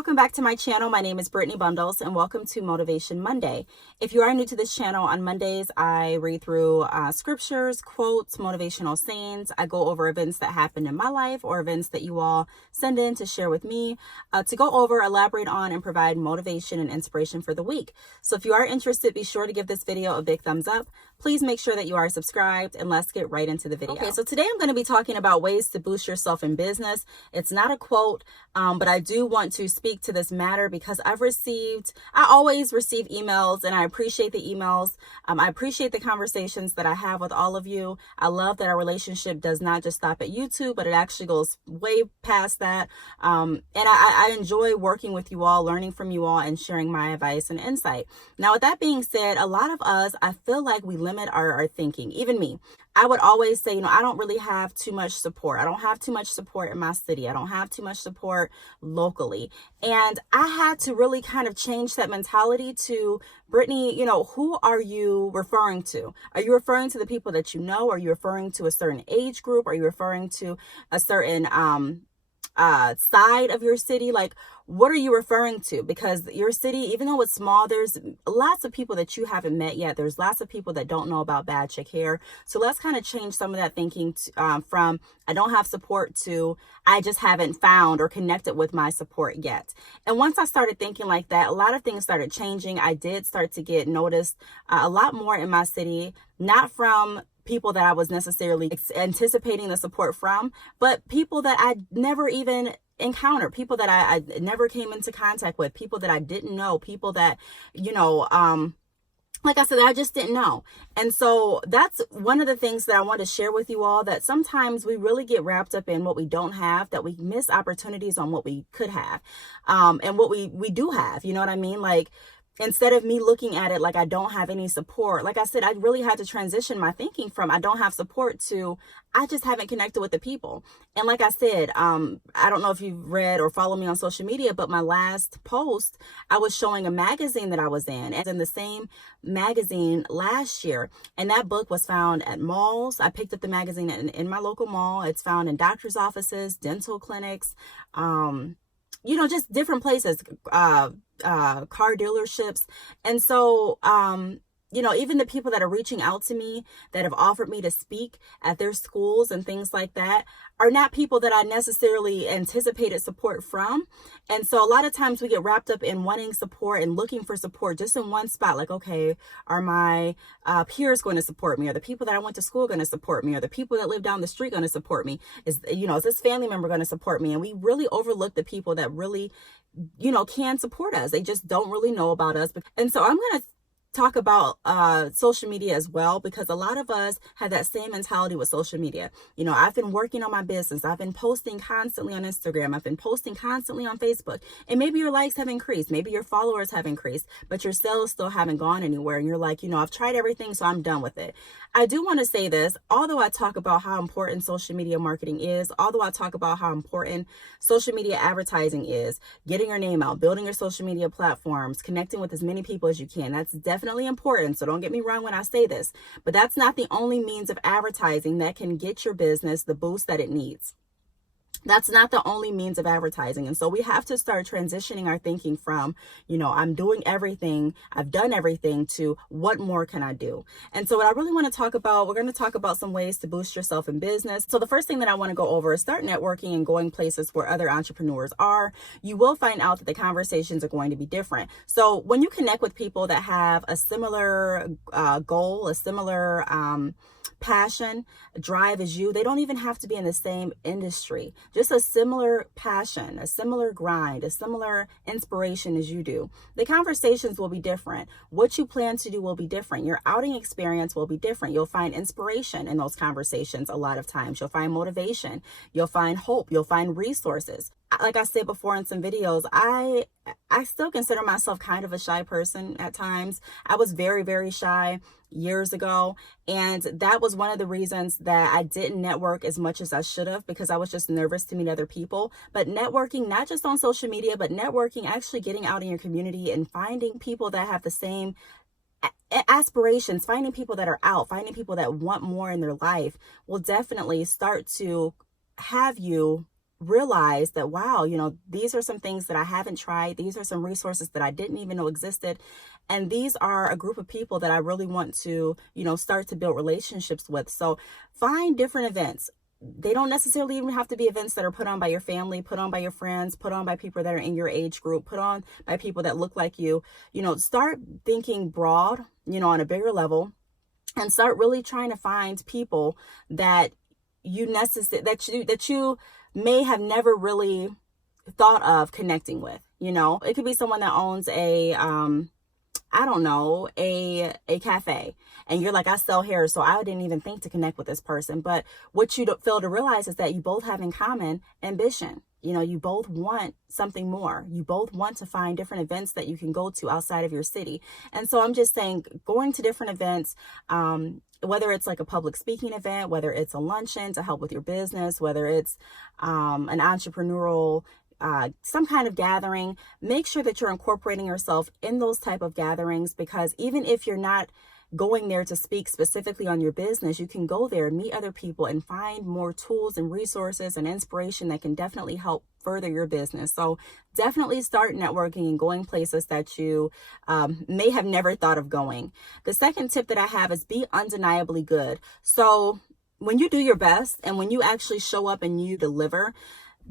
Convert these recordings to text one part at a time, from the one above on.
welcome back to my channel. My name is Brittany Bundles and welcome to Motivation Monday. If you are new to this channel, on Mondays I read through scriptures, quotes, motivational sayings. I go over events that happened in my life or events that you all send in to share with me to go over, elaborate on, and provide motivation and inspiration for the week. So if you are interested, be sure to give this video a big thumbs up. Please make sure that you are subscribed, and let's get right into the video. Okay, so today I'm going to be talking about ways to boost yourself in business. It's not a quote, but I do want to speak to this matter because I always receive emails, and I appreciate the emails. I appreciate the conversations that I have with all of you. I love that our relationship does not just stop at YouTube, but it actually goes way past that. And I enjoy working with you all, learning from you all, and sharing my advice and insight. Now, with that being said, a lot of us, I feel like we limit our thinking, even me. I would always say, I don't really have too much support. I don't have too much support in my city. I don't have too much support locally. And I had to really kind of change that mentality to, Brittany, who are you referring to? Are you referring to the people that you know? Are you referring to a certain age group? Are you referring to a certain side of your city? Like, what are you referring to? Because your city, even though it's small, there's lots of people that you haven't met yet. There's lots of people that don't know about bad chick hair. So let's kind of change some of that thinking from I don't have support to I just haven't found or connected with my support yet. And once I started thinking like that, a lot of things started changing. I did start to get noticed a lot more in my city, not from people that I was necessarily anticipating the support from, but people that I never even encountered, people that I never came into contact with, people that I didn't know, people that, like I said, I just didn't know. And so that's one of the things that I want to share with you all, that sometimes we really get wrapped up in what we don't have, that we miss opportunities on what we could have, and what we do have, you know what I mean? Like, instead of me looking at it like I don't have any support, like I said, I really had to transition my thinking from I don't have support to I just haven't connected with the people. And like I said, I don't know if you've read or follow me on social media, but my last post, I was showing a magazine that I was in, and in the same magazine last year. And that book was found at malls. I picked up the magazine in my local mall. It's found in doctor's offices, dental clinics, just different places, car dealerships. And so, even the people that are reaching out to me that have offered me to speak at their schools and things like that are not people that I necessarily anticipated support from. And so a lot of times we get wrapped up in wanting support and looking for support just in one spot. Like, okay, are my peers going to support me? Are the people that I went to school going to support me? Are the people that live down the street going to support me? Is this family member going to support me? And we really overlook the people that really, can support us. They just don't really know about us. And so I'm going to talk about social media as well, because a lot of us have that same mentality with social media. I've been working on my business. I've been posting constantly on Instagram. I've been posting constantly on Facebook, and maybe your likes have increased, maybe your followers have increased, but your sales still haven't gone anywhere. And you're like, I've tried everything, so I'm done with it. I do want to say this, although I talk about how important social media marketing is, although I talk about how important social media advertising is, getting your name out, building your social media platforms, connecting with as many people as you can, that's definitely important. So don't get me wrong when I say this, but that's not the only means of advertising that can get your business the boost that it needs. That's not the only means of advertising. And so we have to start transitioning our thinking from, I'm doing everything, I've done everything, to what more can I do? And so what I really want to talk about, we're going to talk about some ways to boost yourself in business. So the first thing that I want to go over is start networking and going places where other entrepreneurs are. You will find out that the conversations are going to be different. So when you connect with people that have a similar goal, a similar passion, drive as you, they don't even have to be in the same industry, just a similar passion, a similar grind, a similar inspiration as you do. The conversations will be different. What you plan to do will be different. Your outing experience will be different. You'll find inspiration in those conversations. A lot of times you'll find motivation, you'll find hope, you'll find resources. Like I said before in some videos, I still consider myself kind of a shy person at times. I was very, very shy years ago. And that was one of the reasons that I didn't network as much as I should have, because I was just nervous to meet other people. But networking, not just on social media, but networking, actually getting out in your community and finding people that have the same aspirations, finding people that are out, finding people that want more in their life will definitely start to have you realize that, wow, these are some things that I haven't tried. These are some resources that I didn't even know existed. And these are a group of people that I really want to, start to build relationships with. So find different events. They don't necessarily even have to be events that are put on by your family, put on by your friends, put on by people that are in your age group, put on by people that look like you. Start thinking broad, on a bigger level, and start really trying to find people that that you may have never really thought of connecting with. It could be someone that owns I don't know, a cafe, and you're like, I sell hair, so I didn't even think to connect with this person. But what you don't fail to realize is that you both have in common ambition. You both want something more. You both want to find different events that you can go to outside of your city. And so I'm just saying, going to different events, whether it's like a public speaking event, whether it's a luncheon to help with your business, whether it's an entrepreneurial some kind of gathering, make sure that you're incorporating yourself in those type of gatherings, because even if you're not going there to speak specifically on your business, you can go there and meet other people and find more tools and resources and inspiration that can definitely help further your business. So definitely start networking and going places that you may have never thought of going. The second tip that I have is be undeniably good. So when you do your best and when you actually show up and you deliver,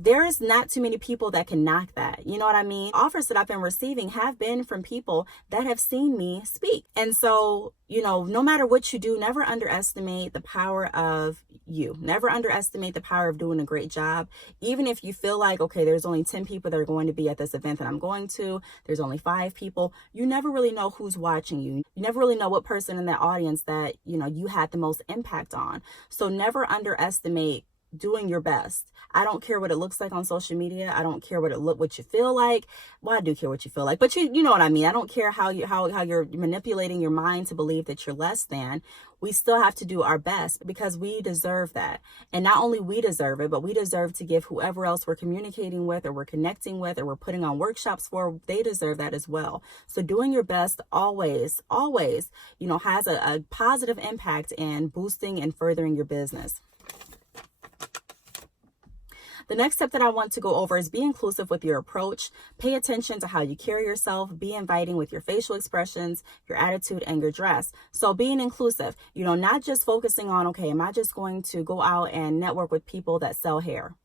there's not too many people that can knock that. You know what I mean? Offers that I've been receiving have been from people that have seen me speak. And so, no matter what you do, never underestimate the power of you. Never underestimate the power of doing a great job. Even if you feel like, okay, there's only 10 people that are going to be at this event that I'm going to, there's only 5 people. You never really know who's watching you. You never really know what person in that audience that, you had the most impact on. So never underestimate doing your best. I don't care what it looks like on social media. I don't care what you feel like. Well, I do care what you feel like, but you know what I mean. I don't care how you're manipulating your mind to believe that you're less than. We still have to do our best because we deserve that. And not only we deserve it, but we deserve to give whoever else we're communicating with or we're connecting with or we're putting on workshops for, they deserve that as well. So doing your best always, has a positive impact in boosting and furthering your business. The next step that I want to go over is be inclusive with your approach. Pay attention to how you carry yourself. Be inviting with your facial expressions, your attitude, and your dress. So being inclusive, not just focusing on, okay, am I just going to go out and network with people that sell hair?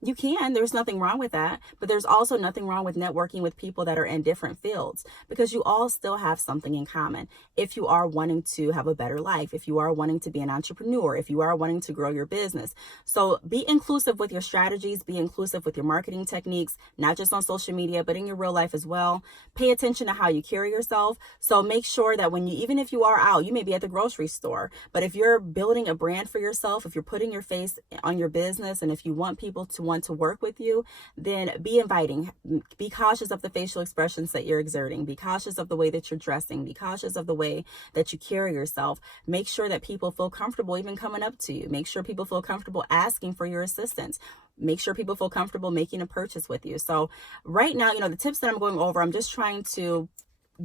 You can, there's nothing wrong with that, but there's also nothing wrong with networking with people that are in different fields, because you all still have something in common. If you are wanting to have a better life, if you are wanting to be an entrepreneur, if you are wanting to grow your business. So be inclusive with your strategies, be inclusive with your marketing techniques, not just on social media, but in your real life as well. Pay attention to how you carry yourself. So make sure that even if you are out, you may be at the grocery store, but if you're building a brand for yourself, if you're putting your face on your business, and if you want people to want to work with you, then be inviting. Be cautious of the facial expressions that you're exerting. Be cautious of the way that you're dressing. Be cautious of the way that you carry yourself. Make sure that people feel comfortable even coming up to you. Make sure people feel comfortable asking for your assistance. Make sure people feel comfortable making a purchase with you. So right now, the tips that I'm going over, I'm just trying to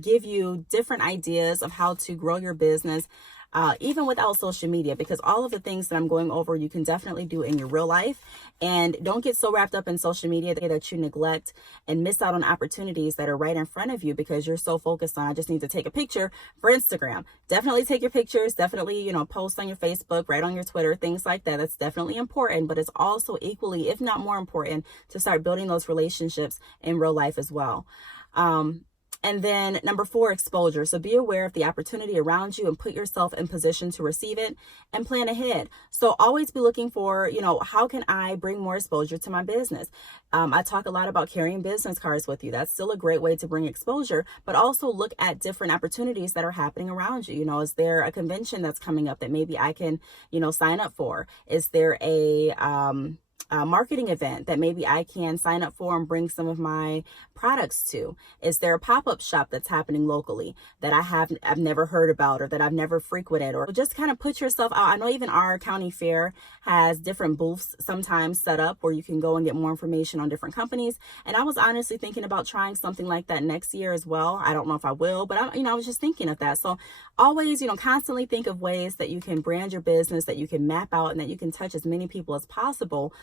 give you different ideas of how to grow your business, even without social media, because all of the things that I'm going over, you can definitely do in your real life. And don't get so wrapped up in social media that you neglect and miss out on opportunities that are right in front of you because you're so focused on, I just need to take a picture for Instagram. Definitely take your pictures, definitely, post on your Facebook, write on your Twitter, things like that. That's definitely important, but it's also equally, if not more important, to start building those relationships in real life as well. And then number 4, exposure. So be aware of the opportunity around you and put yourself in position to receive it and plan ahead. So always be looking for, how can I bring more exposure to my business? I talk a lot about carrying business cards with you. That's still a great way to bring exposure, but also look at different opportunities that are happening around you. Is there a convention that's coming up that maybe I can, sign up for? Is there a marketing event that maybe I can sign up for and bring some of my products to? Is there a pop-up shop that's happening locally that I've never heard about or that I've never frequented? Or just kind of put yourself out. I know even our county fair has different booths sometimes set up where you can go and get more information on different companies. And I was honestly thinking about trying something like that next year as well. I don't know if I will, but I was just thinking of that. So always, constantly think of ways that you can brand your business, that you can map out, and that you can touch as many people as possible,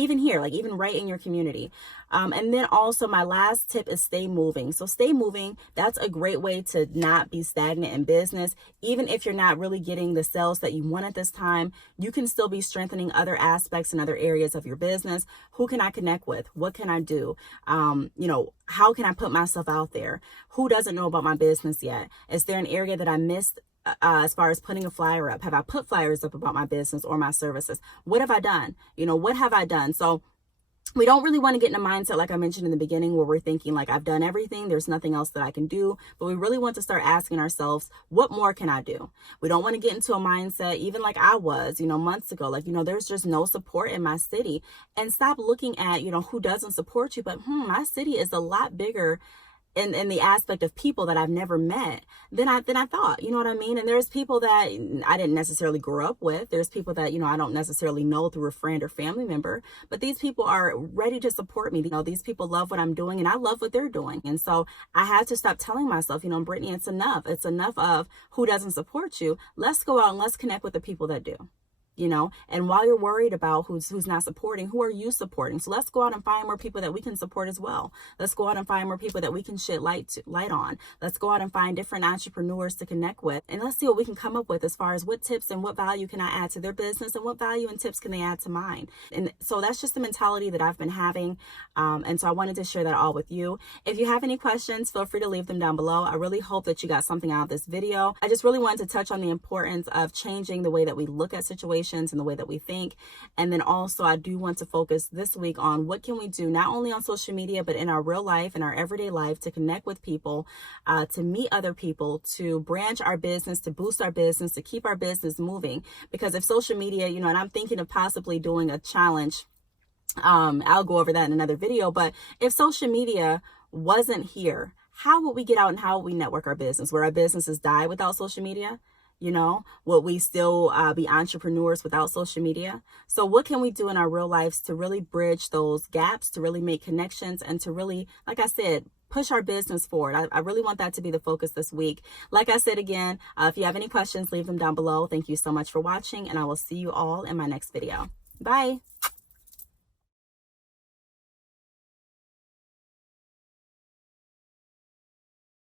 even here, like even right in your community. And then also my last tip is stay moving. So stay moving. That's a great way to not be stagnant in business. Even if you're not really getting the sales that you want at this time, you can still be strengthening other aspects and other areas of your business. Who can I connect with? What can I do? How can I put myself out there? Who doesn't know about my business yet? Is there an area that I missed as far as putting a flyer up? Have I put flyers up about my business or my services? What have I done? What have I done? So we don't really want to get in a mindset, like I mentioned in the beginning, where we're thinking like, I've done everything, there's nothing else that I can do. But we really want to start asking ourselves, what more can I do? We don't want to get into a mindset, even like I was, months ago, like, there's just no support in my city. And stop looking at, who doesn't support you. But my city is a lot bigger in the aspect of people that I've never met than I thought, you know what I mean? And there's people that I didn't necessarily grow up with. There's people that, I don't necessarily know through a friend or family member, but these people are ready to support me. These people love what I'm doing and I love what they're doing. And so I had to stop telling myself, Brittany, it's enough. It's enough of who doesn't support you. Let's go out and let's connect with the people that do. And while you're worried about who's not supporting, who are you supporting? So let's go out and find more people that we can support as well. Let's go out and find more people that we can shed light on. Let's go out and find different entrepreneurs to connect with. And let's see what we can come up with as far as what tips and what value can I add to their business and what value and tips can they add to mine. And so that's just the mentality that I've been having. And so I wanted to share that all with you. If you have any questions, feel free to leave them down below. I really hope that you got something out of this video. I just really wanted to touch on the importance of changing the way that we look at situations and the way that we think. And then also I do want to focus this week on what can we do not only on social media, but in our real life, in our everyday life, to connect with people, to meet other people, to branch our business, to boost our business, to keep our business moving. Because if social media, and I'm thinking of possibly doing a challenge, I'll go over that in another video, but if social media wasn't here, how would we get out and how would we network our business? Would our businesses die without social media? Would we still be entrepreneurs without social media? So what can we do in our real lives to really bridge those gaps, to really make connections, and to really, like I said, push our business forward? I really want that to be the focus this week. Like I said again, if you have any questions, leave them down below. Thank you so much for watching, and I will see you all in my next video. Bye.